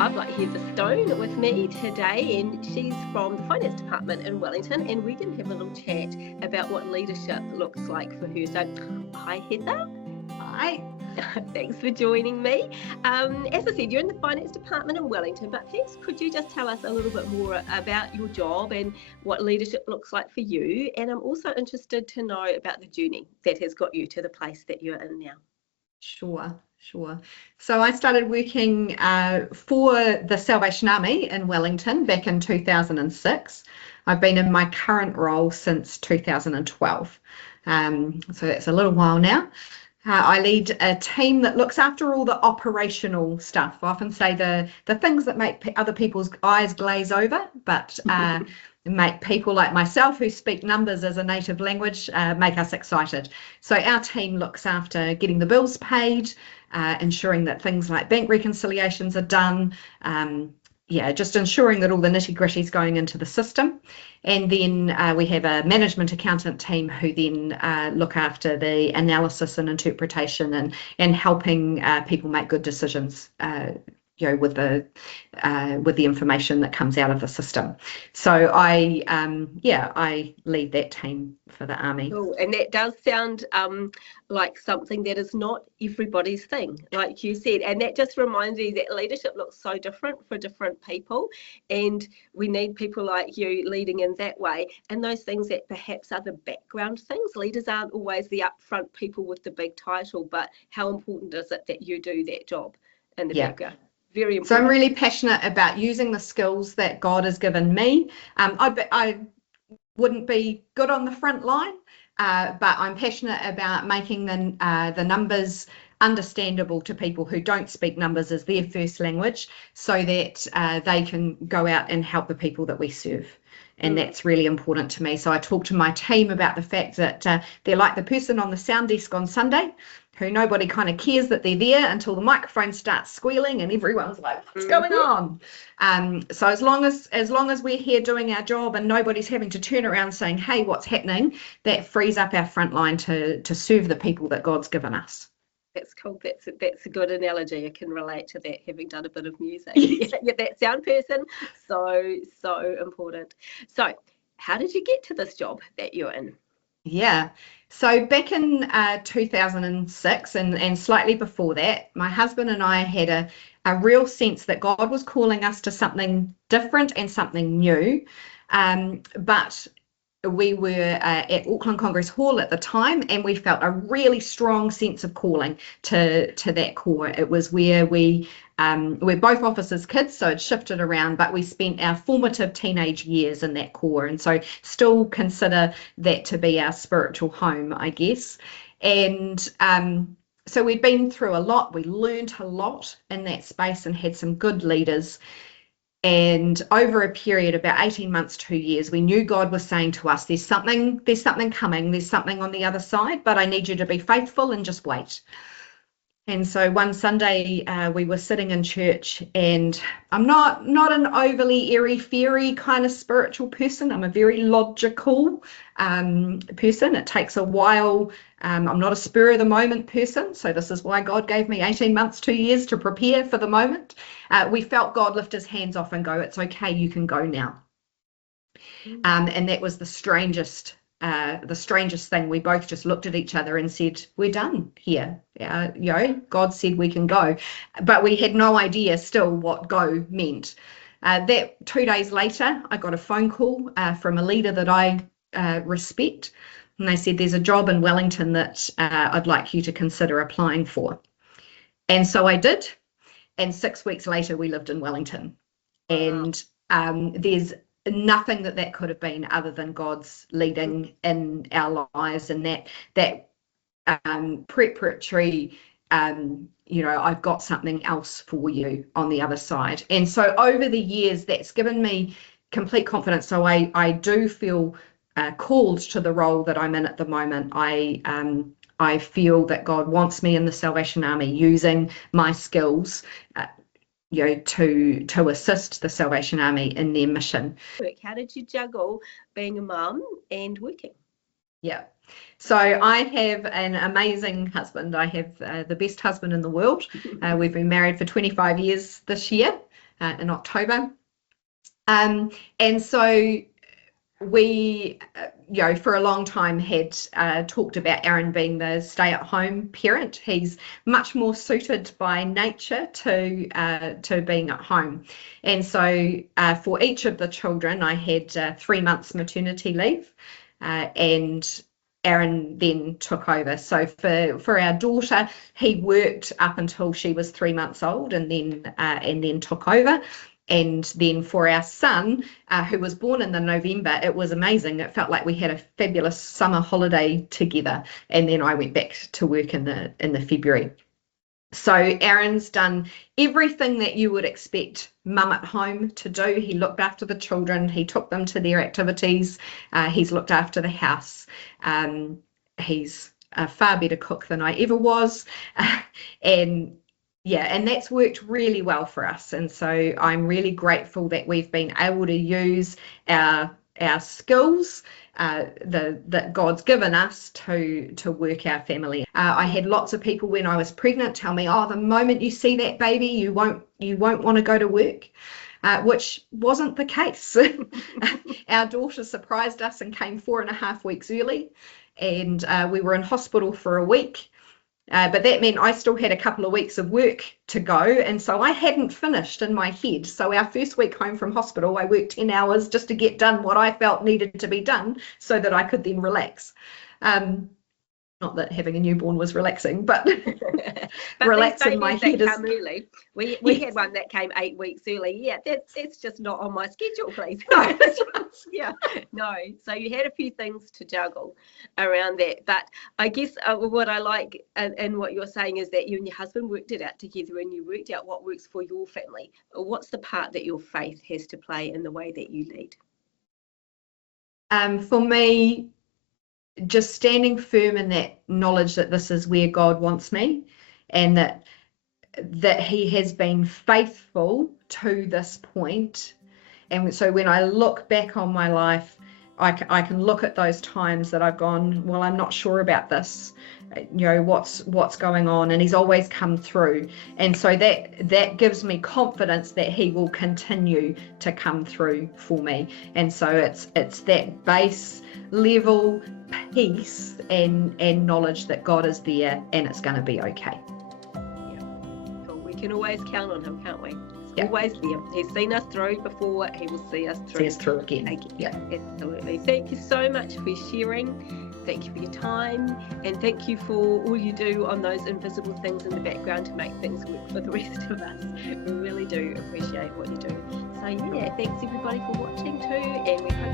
I've got Heather Stone with me today, and she's from the Finance Department in Wellington, and we're going to have a little chat about what leadership looks like for her. So, hi, Heather. Hi. Thanks for joining me. As I said, you're in the Finance Department in Wellington, but first, could you just tell us a little bit more about your job and what leadership looks like for you? And I'm also interested to know about the journey that has got you to the place that you're in now. Sure. So I started working for the Salvation Army in Wellington back in 2006. I've been in my current role since 2012. So that's a little while now. I lead a team that looks after all the operational stuff. I often say the things that make other people's eyes glaze over, but make people like myself who speak numbers as a native language make us excited. So our team looks after getting the bills paid, ensuring that things like bank reconciliations are done, just ensuring that all the nitty-gritty is going into the system. And then we have a management accountant team who then look after the analysis and interpretation and helping people make good decisions with the information that comes out of the system. So I lead that team for the Army. Cool. And that does sound like something that is not everybody's thing, like you said. And that just reminds me that leadership looks so different for different people. And we need people like you leading in that way. And those things that perhaps are the background things. Leaders aren't always the upfront people with the big title, but how important is it that you do that job in the background? Very important. So I'm really passionate about using the skills that God has given me. I wouldn't be good on the front line, but I'm passionate about making the numbers understandable to people who don't speak numbers as their first language, so that they can go out and help the people that we serve. And that's really important to me. So I talk to my team about the fact that they're like the person on the sound desk on Sunday, who nobody kind of cares that they're there until the microphone starts squealing and everyone's like, what's going on? So as long as we're here doing our job and nobody's having to turn around saying, hey, what's happening, that frees up our front line to serve the people that God's given us. That's cool. That's a good analogy. I can relate to that, having done a bit of music. Yeah, that sound person, so important. So how did you get to this job that you're in? Yeah. So back in 2006 and slightly before that, my husband and I had a real sense that God was calling us to something different and something new. But we were at Auckland Congress Hall at the time, and we felt a really strong sense of calling to that core. It was where we're both officers' kids, so it shifted around, but we spent our formative teenage years in that core, and so still consider that to be our spiritual home, I guess. And so we'd been through a lot. We learned a lot in that space and had some good leaders. And over a period of about 18 months, 2 years, we knew God was saying to us, there's something coming, there's something on the other side, but I need you to be faithful and just wait. And so one Sunday we were sitting in church, and I'm not an overly airy-fairy kind of spiritual person. I'm a very logical person. It takes a while. I'm not a spur of the moment person. So this is why God gave me 18 months, 2 years to prepare for the moment. We felt God lift his hands off and go, it's okay, you can go now. And that was the strangest thing. We both just looked at each other and said, we're done here. God said we can go, but we had no idea still what go meant. That 2 days later, I got a phone call from a leader that I respect, and they said, there's a job in Wellington that I'd like you to consider applying for. And so I did, and 6 weeks later we lived in Wellington. And there's nothing that could have been other than God's leading in our lives, and that preparatory I've got something else for you on the other side. And so over the years, that's given me complete confidence. So I do feel called to the role that I'm in at the moment. I feel that God wants me in the Salvation Army, using my skills to assist the Salvation Army in their mission. How did you juggle being a mum and working? Yeah. So I have an amazing husband. I have the best husband in the world. We've been married for 25 years this year. in October. And so we, for a long time had talked about Aaron being the stay-at-home parent. He's much more suited by nature to being at home. And so for each of the children, I had 3 months maternity leave, and Aaron then took over. So for our daughter, he worked up until she was 3 months old, and then took over. And then for our son, who was born in the November, it was amazing. It felt like we had a fabulous summer holiday together. And then I went back to work in the February. So Aaron's done everything that you would expect mum at home to do. He looked after the children. He took them to their activities. He's looked after the house. He's a far better cook than I ever was. And that's worked really well for us. And so I'm really grateful that we've been able to use our skills that God's given us to work our family. I had lots of people when I was pregnant tell me, the moment you see that baby, you won't want to go to work. Which wasn't the case. Our daughter surprised us and came 4.5 weeks early, and we were in hospital for a week. But that meant I still had a couple of weeks of work to go, and so I hadn't finished in my head. So our first week home from hospital, I worked 10 hours just to get done what I felt needed to be done so that I could then relax. Not that having a newborn was relaxing, but relaxing my head is... early. We had one that came 8 weeks early. Yeah, that's just not on my schedule, please. No. No. So you had a few things to juggle around that. But I guess what I like and what you're saying is that you and your husband worked it out together, and you worked out what works for your family. What's the part that your faith has to play in the way that you lead? For me, just standing firm in that knowledge that this is where God wants me, and that he has been faithful to this point. And so when I look back on my life, I can look at those times that I've gone, well, I'm not sure about this, what's going on, and he's always come through. And so that gives me confidence that he will continue to come through for me. And so it's that base level peace and knowledge that God is there and it's going to be okay. Yeah. Well, we can always count on him, can't we? Yeah. Always there. He's seen us through before. He will see us through again. Yeah. Absolutely. Thank you so much for sharing. Thank you for your time, and thank you for all you do on those invisible things in the background to make things work for the rest of us. We really do appreciate what you do. So thanks everybody for watching too, and we hope